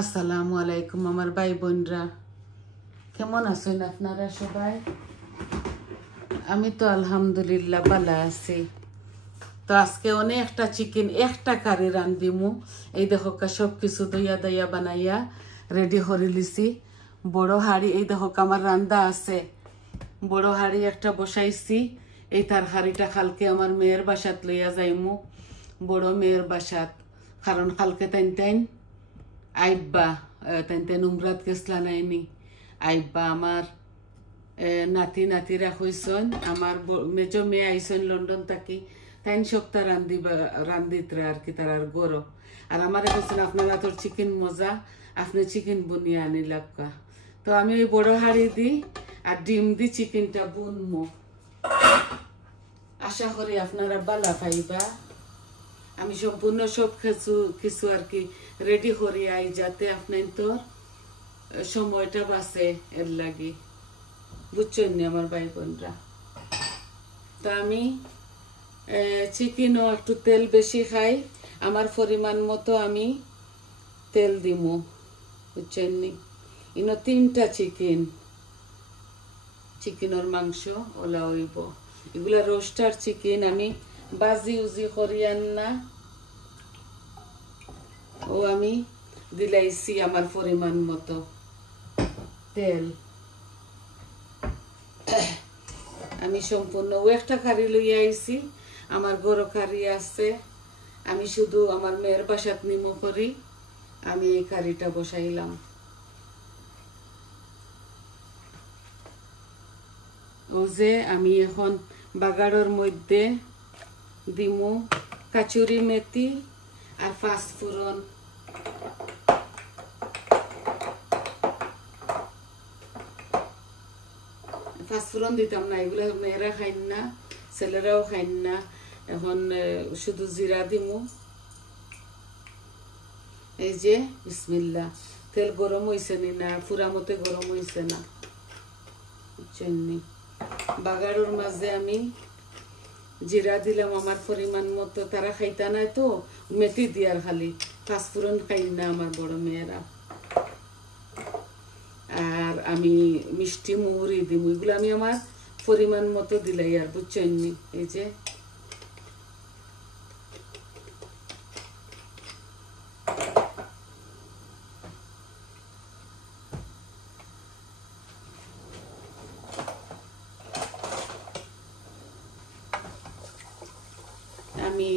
আসসালামু আলাইকুম আমার ভাই বোনরা, কেমন আছেন আপনারা সবাই? আমি তো আলহামদুলিল্লাহ ভালো আছি। তো আজকে অনেকটা চিকেন একটা কারি রান্ধিমু। এই দেখো সব কিছু দইয়া দইয়া বানাইয়া রেডি করে লিছি। বড় হাড়ি এই দেখো আমার রান্দা আছে, বড় হাড়ি একটা বসাইছি। এই তার হাড়িটা কালকে আমার মেয়ের বাসাত লইয়া যাইমু, বড় মেয়ের বাসাত। কারণ কালকে তাইন আইব্বা তাইন উমরাত গেছলা নাইনি, আইব্বা আমার নাতিরা হইসন। আমার মেজ মেয়ে আইসন লন্ডন থাকি, তাইন সপ্তাহ রান্দিতরা আর কি তার গরো। আর আমার হয়েছেন আপনারা তোর চিকেন মজা, আপনি চিকেন বনিয়ে আনি লাগা। তো আমি ওই বড় হাড়ি দিই আর ডিম দি চিকেনটা বুনমো। আশা করি আপনারা বালা পাইবা। আমি সম্পূর্ণ সব কিছু আর কি রেডি করি আই, যাতে আপনার তোর সময়টা বাঁচে, এর লাগি। বুঝছেন নি আমার ভাই বোনরা? তা আমি চিকেনও একটু তেল বেশি খাই, আমার পরিমাণ মতো আমি তেল দিমু। বুঝছেন নি? ইনো 3টা চিকেনের মাংস ওলা হইব। এগুলা রোস্টার চিকেন, আমি বাজি উজি করি না। ও আমি দিলাইছি আমার পরিমাণ মতো তেল। আমি সম্পূর্ণ ও একটা কারি লইয়া আইছি, আমার বড় কারি আছে। আমি শুধু আমার মেয়ের বাসাত নিমো করি, আমি এই কারিটা বসাইলাম। ও যে আমি এখন বাগাড়ের মধ্যে দিমু কাচুরি মেথি আর পাঁচফোড়ন। পাঁচফোড়ন দিতাম না, এগুলো মেয়েরা খাইন না, ছেলেরাও খাইন না। এখন শুধু জিরা দিমু। এই যে বিসমিল্লাহ, তেল গরম হইছে নি না, পুরা মতে গরম হইছে না। বাগাড়ের মাঝে আমি জিরা দিলাম আমার পরিমাণ মতো। তারা খাইতা নাই তো মেথি দিয়ার, খালি পাঁচফোড়ন খাইন না আমার বড় মেয়েরা। আর আমি মিষ্টি মৌরি দিব, এগুলো আমি আমার পরিমাণ মতো দিলাই। আর বুঝছেন নি? এই যে আমি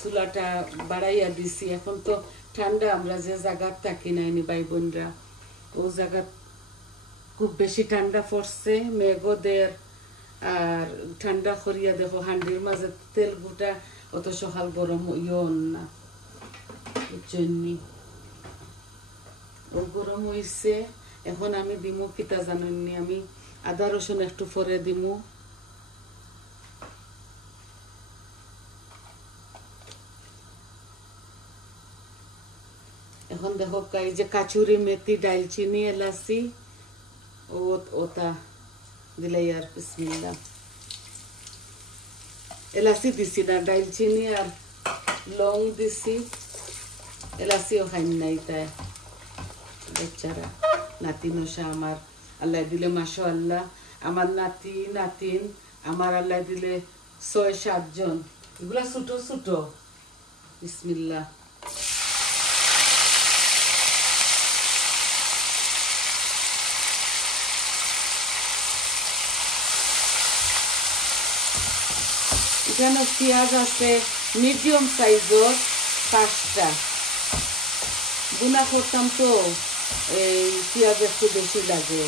চুলাটা বাড়াইয়া দিছি। এখন তো ঠান্ডা, আমরা যে জায়গার থাকি নাইনি ভাই বোনরা, ও জায়গা খুব বেশি ঠান্ডা পড়ছে, মেঘদের। আর ঠান্ডা করিয়া দেখো হান্ডির মাঝে তেল গুটা অত সকাল গরম ইয়ন না। বুঝছেন? ও গরম হইছে। এখন আমি দিমু কিতা জানেননি, আমি আদা রসুন একটু পরে দিমু। এখন দেখো এই যে কাচুরি মেথি, ডালচিনি, এলাচি ওটা দিলাই। আর বিসমিল্লাহ, এলাচি দিছি না, ডালচিনি আর লং দিছি। এলাচিও খাইন নাই তাই বেচারা নাতি নশা আমার। আল্লাহ দিলে মাশাআল্লাহ, আমার নাতিন আমার আল্লাহ দিলে 6-7 জন। এগুলা ছোট ছোট। বিসমিল্লাহ। এখানে পেঁয়াজ আছে মিডিয়াম সাইজের 5টা। বুনা করতাম তো এই পেঁয়াজ একটু বেশি লাগে।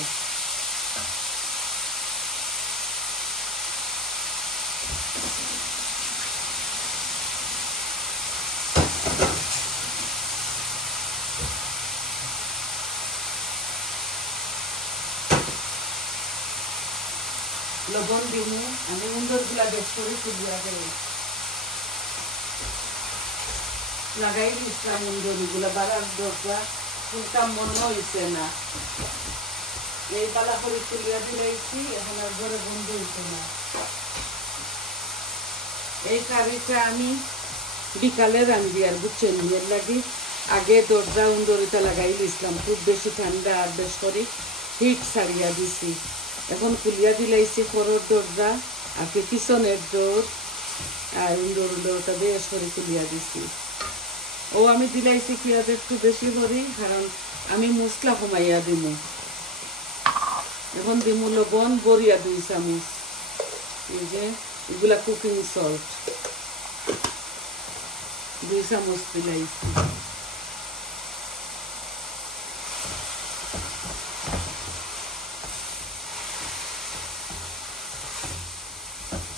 লবণ দিমু, আমি উন্দরগুলা বেশ করে খুঁজিয়া দেই লাগাই দিচ্ছিলাম। উন্দরগুলা বাড়ার দরকার, ফুলটা মনে হয়েছে না। এই পালা করে তুলিয়া দিলাইছি, এখন আর ঘরে বন্ধ হয়েছে না। এই কারিটা আমি বিকালে রান্ধি। আর বুঝছেন, এর লাগি আগে দরজা উন্দরিতা লাগাই দিয়েছিলাম, খুব বেশি ঠান্ডা আর বেশ করে হিট ছাড়িয়া দিছি। এখন খুলিয়া দিলাইছি খরর দরজা আর পিছনের ডোর আর উন্দর ডোরটা বেশ করে খুলিয়া দিছি। ও আমি দিলাইছি পেঁয়াজ একটু বেশি করি, কারণ আমি মশলা কমাইয়া দিমু। এখন দিমু লবণ বড়িয়া 2 চামচ, এই যে এগুলা কুকিং সল্ট 2 চামচ দিলাইছি।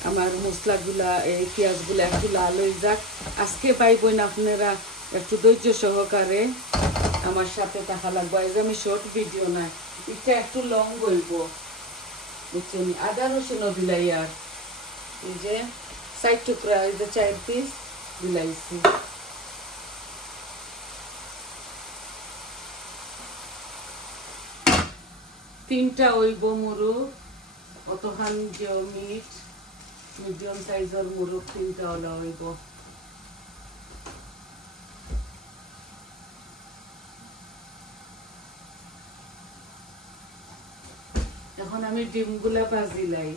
আমার মশলাগুলা এই পেঁয়াজগুলা একটু লাল হয়ে যাক। আজকে পাইবেন আপনারা একটু ধৈর্য সহকারে আমার সাথে থাকা লাগবে। এই যে আমি শর্ট ভিডিও না, এটা একটু লং হইব, বুঝছেন। আদা রসুন দিলাই আর এই যে 4 টুকরা, এই যে 4 পিস দিলাইছি। তিনটা হইব মুরগ, অতখান যে মিট মিডিয়াম সাইজের মুরগ 3টা হলা হইব। এখন আমি ডিমগুলা ভাজিলাই।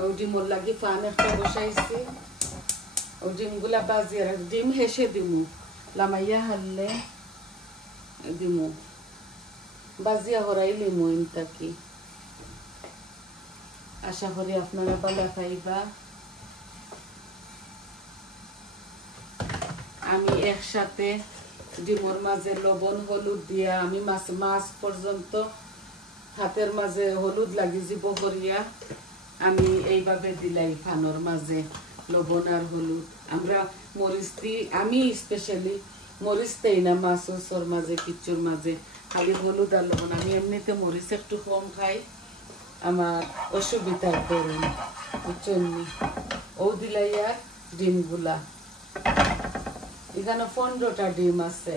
ও ডিমর লাগি পান একটা বসাইছি, ও ডিমগুলা ভাজিয়ে রাখ। ডিম হেসে দিমু, লামাইয়া হারলে দিমু, বাজিয়া হরাইলি মইন তাকি। আশা করি আপনারা ভালো খাইবা। আমি একসাথে ডিমর মাঝে লবণ হলুদ দিয়া আমি মাছ পর্যন্ত হাতের মাঝে হলুদ লাগি যাব করিয়া আমি এইভাবে দিলাই ফানোর মাঝে লবণ আর হলুদ। আমরা মরিচ দিই, আমি স্পেশালি মরিচ দেই না মাছের মাঝে, কিচ্ছুর মাঝে, খালি হলুদ আর লবণ। আমি এমনিতে মরিচ একটু কম খাই, আমার অসুবিধার ধরুন, বুঝছেন। ও দিলাই আর ডিমগুলা, এখানে 15টা ডিম আছে।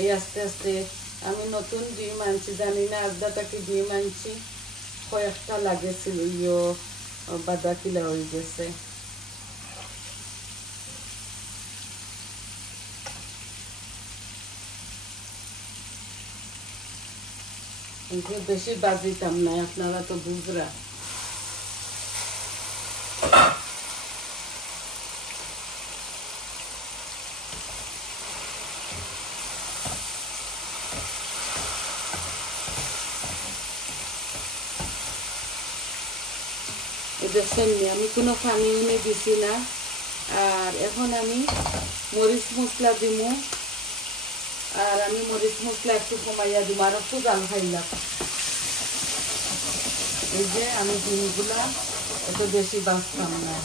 এই আস্তে আস্তে আমি নতুন ডিম আনছি, জানি না 8টা কি ডিম আনছি, কয়েকটা লাগেছিল, বাদা কিলা হয়ে গেছে। বেশি বাজিতাম না, আপনারা তো বুঝরা। দেখছেন আমি কোনো পানি উনে দিছি না। আর এখন আমি মরিচ মশলা দিমু, আর আমি মরিচ মশলা একটু কমাইয়া দিব, আর একটু জাল খাইলাম। এই যে আমি ডিমগুলা এত বেশি বাঁচতাম না,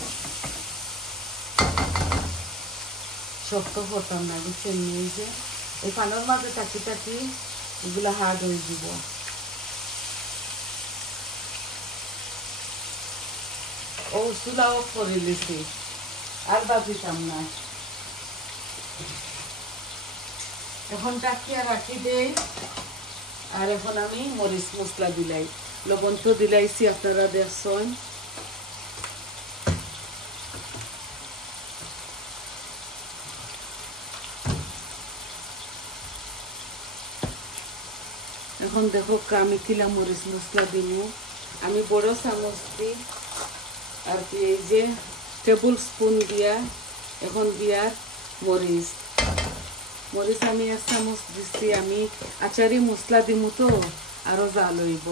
শক্ত করতাম না, বুঝছেন। এই যে এই পানোর মাঝে থাকি থাকি এগুলা হার্ড হয়ে দিব। ও চুলা অফ করে দিছি, আর বাজিতাম না। এখন টাকিয়া রাখি দেই। আর এখন আমি মরিচ মশলা দিলাই, লবণ তো দিলাইছি, আপনারা দেখছেন। এখন দেখো আমি কিলা মরিচ মশলা দিব। আমি বড় চামচ দিই আর কি, এই যে টেবিল স্পুন দিয়া এখন দিয়ার মরিচ আমি 1 চামচ দিচ্ছি। আমি আচারি মশলা দিমু তো আরো জাল হইব।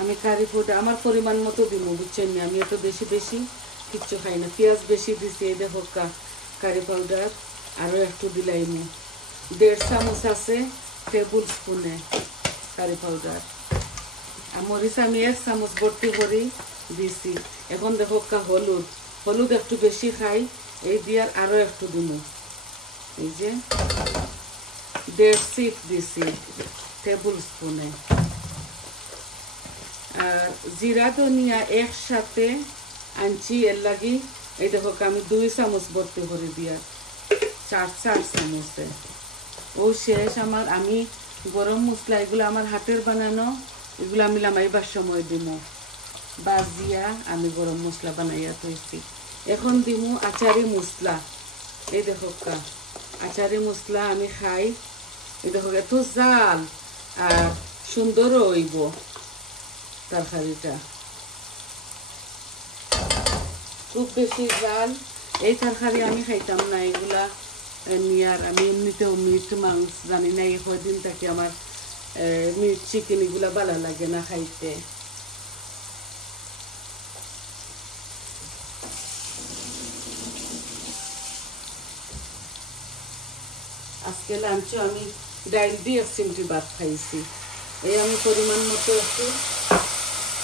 আমি কারি পাউডার আমার পরিমাণ মতো দিব, বুঝছেন। আমি এত বেশি বেশি কিচ্ছু খাই না। পেঁয়াজ বেশি দিছি, এই দেখো কারি পাউডার আরো একটু দিলাইমু। 1.5 চামচ আছে টেবিল স্পুনে কারি পাউডার। আর মরিচ আমি 1 চামচ ভর্তি করে দিছি। এখন দেখো হলুদ একটু বেশি খাই, এই দিয়ার আরো একটু দিমু। এই যে 1.5 সিপ দিছি টেবিল স্পুনে। আর জিরা ধনিয়া একসাথে আনছি এর লাগি এই দেখো আমি 2 চামচ ভর্তি করে দিয়া 4 চামচে ও শেষ আমার আমি গরম মশলা এগুলো আমার হাতের বানানো এগুলো আমি লামাইবার সময় দিমু বাজিয়া আমি গরম মশলা বানাইয়া থইছি এখন দিমু আচারি মশলা এই দেখো আচারি মশলা আমি খাই এই দেখো এত জাল আর সুন্দর হইব তরকারিটা খুব বেশি জাল এই তরকারি আমি খাইতাম না এগুলা নিয়ার আমি এমনিতেও মিট মাংস জানি না এই কয়দিন থেকে আমার মিট চিকেন এগুলা ভালো লাগে না খাইতে আজকে লাঞ্চে আমি ডাইল দিয়ে সিমটি ভাত খাইছি এই আমি পরিমাণ মতো একটু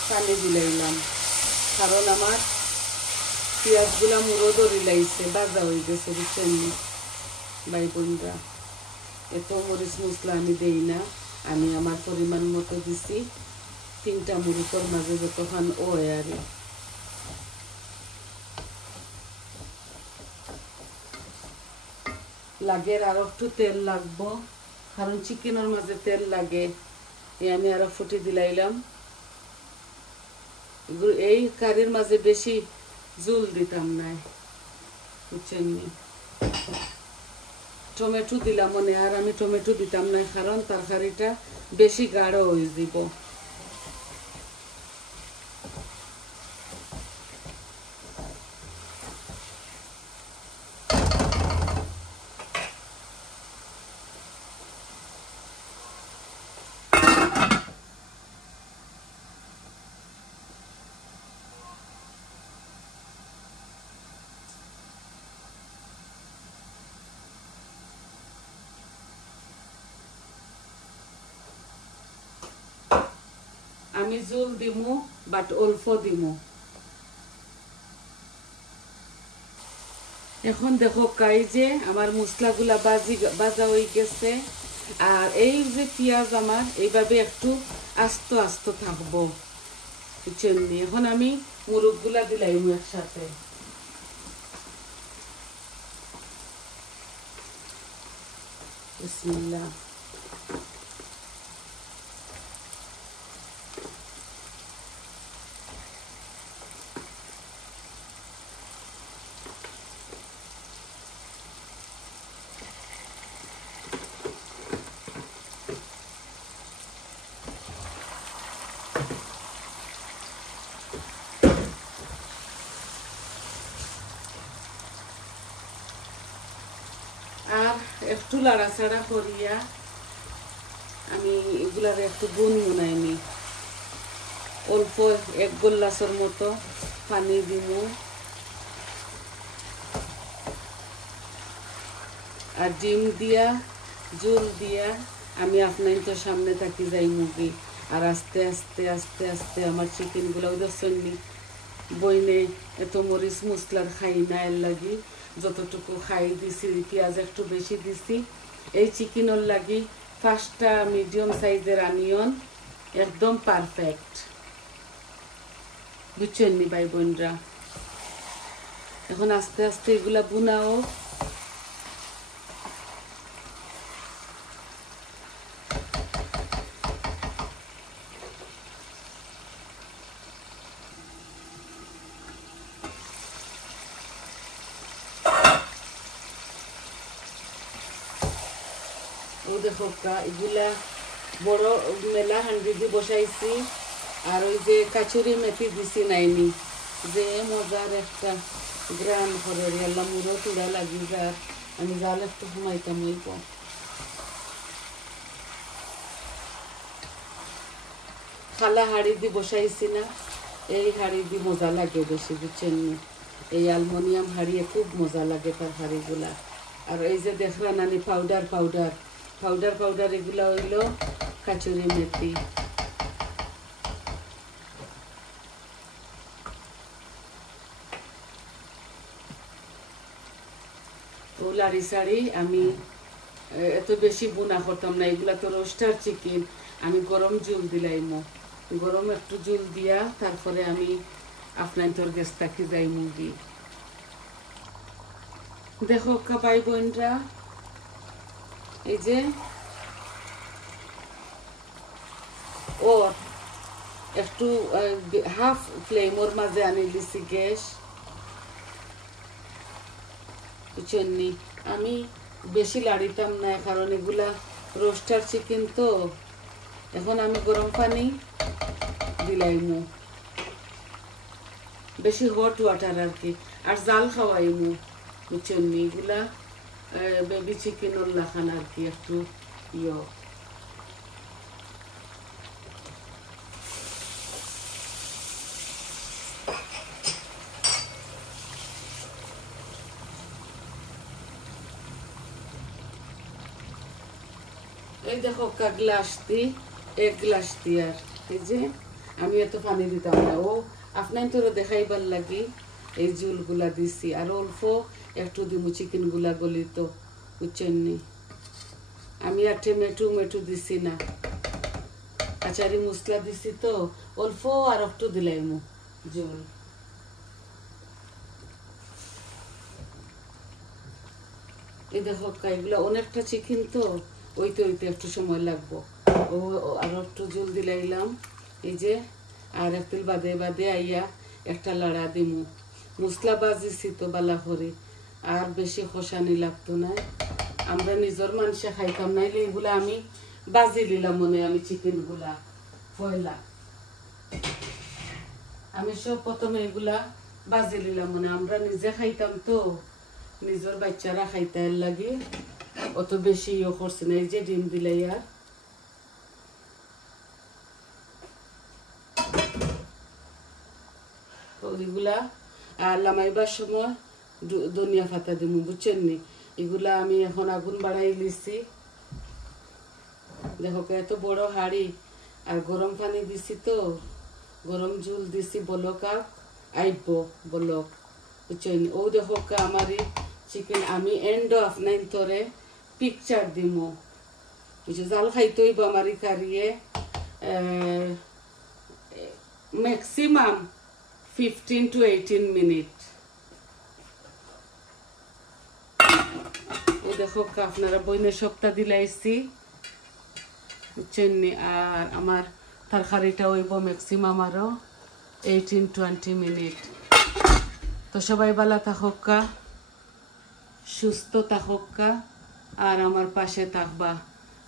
পানি দিলাইলাম কারণ আমার পেঁয়াজগুলা মুড়ো ধরি লাইছে বাজা হয়ে গেছে বুঝছেন ভাই বোনরা এত মরিচ মশলা আমি দেই না আমি আমার পরিমাণ মতো দিছি 3টা মরিচের মাঝে যতক্ষণ ওয় আর লাগে আর একটু তেল লাগবো কারণ চিকেনের মাঝে তেল লাগে আমি আরো ফুটি দিলাইলাম এই কারির মাঝে বেশি জুল দিতাম না বুঝছেন টমেটো দিলাম মনে আর আমি টমেটো দিতাম না কারণ তরকারিটা বেশি গাঢ় হয়ে দিব আমি জুল দিমু বাট অল্প দিমু এখন দেখো কাই যে আমার মশলাগুলা বাজা হয়ে গেছে আর এই যে পেঁয়াজ আমার এইভাবে একটু আস্ত আস্ত থাকবো বুঝছেন এখন আমি মুরগগুলা দিলাইমু একসাথে বিসমিল্লাহ আর একটু লাড়াচাড়া করিয়া আমি এগুলার একটু গুণ বানাইনি অল্প 1 গ্লাসের মতো পানি দিমু আর ডিম দিয়া জল দিয়া আমি আপনার তো সামনে থাকি যাই মুগি আর আস্তে আস্তে আস্তে আস্তে আমার চিকেনগুলো দেখছেন বইনে এত মরিচ মশলার খাই না এর লাগি যতটুকু খাই দিছি পেঁয়াজ একটু বেশি দিছি এই চিকেনের লাগি 5টা মিডিয়াম সাইজের অনিয়ন একদম পারফেক্ট বুঝছেন নি ভাই বোনরা এখন আস্তে আস্তে এগুলা বুনাও দেখো এগুলা বড় মেলা হান্ডি দিয়ে বসাইছি আর ওই যে কাচুরি মেথি দিছি নাইনি যে মজার একটা গ্রাম করে এলাম মুড়ো তুড়া লাগি যার আমি জাল একটু ঘুমাইতাম হইব খালা হাড়ি দিয়ে বসাইছি না এই হাড়ি দিয়ে মজা লাগে বেশি বুঝছেন এই অ্যালুমিনিয়াম হাড়িয়ে খুব মজা লাগে তার হাড়িগুলা আর এই যে দেখলাম নানি পাউডার পাউডার পাউডার পাউডার এগুলা হইল কাচুরি মেথি তো লাড়ি সাড়ি আমি এত বেশি বুনা করতাম না এগুলা তো রোস্টার চিকেন আমি গরম জল দিলাইমো গরম একটু জল দিয়া তারপরে আমি আপনার তোর গেছ থাকি যাই মুগি দেখো ভাই বোনরা এই যে ওর একটু হাফ ফ্লেমর মাঝে আনি দিছি গ্যাস বুঝছেন আমি বেশি লাড়িতাম না কারণ এগুলা রোস্টার চিকেন তো এখন আমি গরম পানি দিলাইমু বেশি হট ওয়াটার আর কি আর জাল খাওয়াইমু বুঝছেন এগুলা বেবি চিকেন ওল্লা খান আর কি একটু ইয়ে এই দেখো গ্লাস দি এক গ্লাস দিয়ার এই যে আমি এত পানি দিতাম না ও আপনার তোর দেখাইবার লাগি এই জুলগুলা দিছি আর অল্প একটু দিমু চিকেন গুলা গলি তো বুঝছেন আমি আর টমেটো দিছি না আচারি মশলা দিছি তো অল্প আর একটু দিলাইমু জল এই দেখো এগুলা অনেকটা চিকেন তো ওইতে একটু সময় লাগবো ও আর একটু জল দিলাইলাম এই যে আর একটু বাদে আইয়া একটা লাড়া দিমু মশলা বাজিছি তো বালা করে আর বেশি খসানি লাগতো না আমরা নিজের মানুষে খাইতাম নাইলে এগুলা আমি বাজি নিলাম মনে আমি চিকেন গুলা পয়লা আমি সব প্রথমে এগুলা বাজি নিলাম মনে আমরা নিজে খাইতাম তো নিজের বাচ্চারা খাইতে লাগে অত বেশি ইয়ে করছে না এই যে ডিম দিলাই আর এগুলা আর লামাইবার সময় ধনিয়া পাতা দিমু বুঝছেন নি এগুলা আমি এখন আগুন বাড়াই লিছি দেখো এত বড় হাড়ি আর গরম পানি দিছি তো গরম জল দিছি বলক আইব বলক বুঝছেন ও দেখো আমার চিকেন আমি এন্ড অফ নাইন তোরে পিকচার দিমু বুঝছো জাল খাইতেই বামারি কারিয়ে ম্যাক্সিমাম 15 to 18 মিনিট ও দেখো আপনারা বইনের সপ্তাহ দিলাইছি বুঝছেন আর আমার তরকারিটা হইব ম্যাক্সিমাম আরো 18-20 মিনিট তো সবাই ভালো থাকা সুস্থ থাকা আর আমার পাশে থাকবা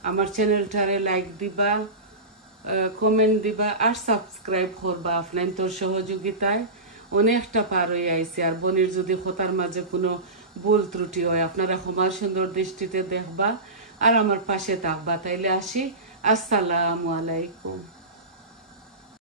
আমার চ্যানেলটারে লাইক দিবা কমেন্ট দিবা আর সাবস্ক্রাইব করবা আপনার তোর সহযোগিতায় অনেকটা পার হয়ে আইছে আর বোনের যদি কথার মাঝে কোনো ভুল ত্রুটি হয় আপনারা ক্ষমার সুন্দর দৃষ্টিতে দেখবা আর আমার পাশে থাকবা তাইলে আসি আসসালামু আলাইকুম।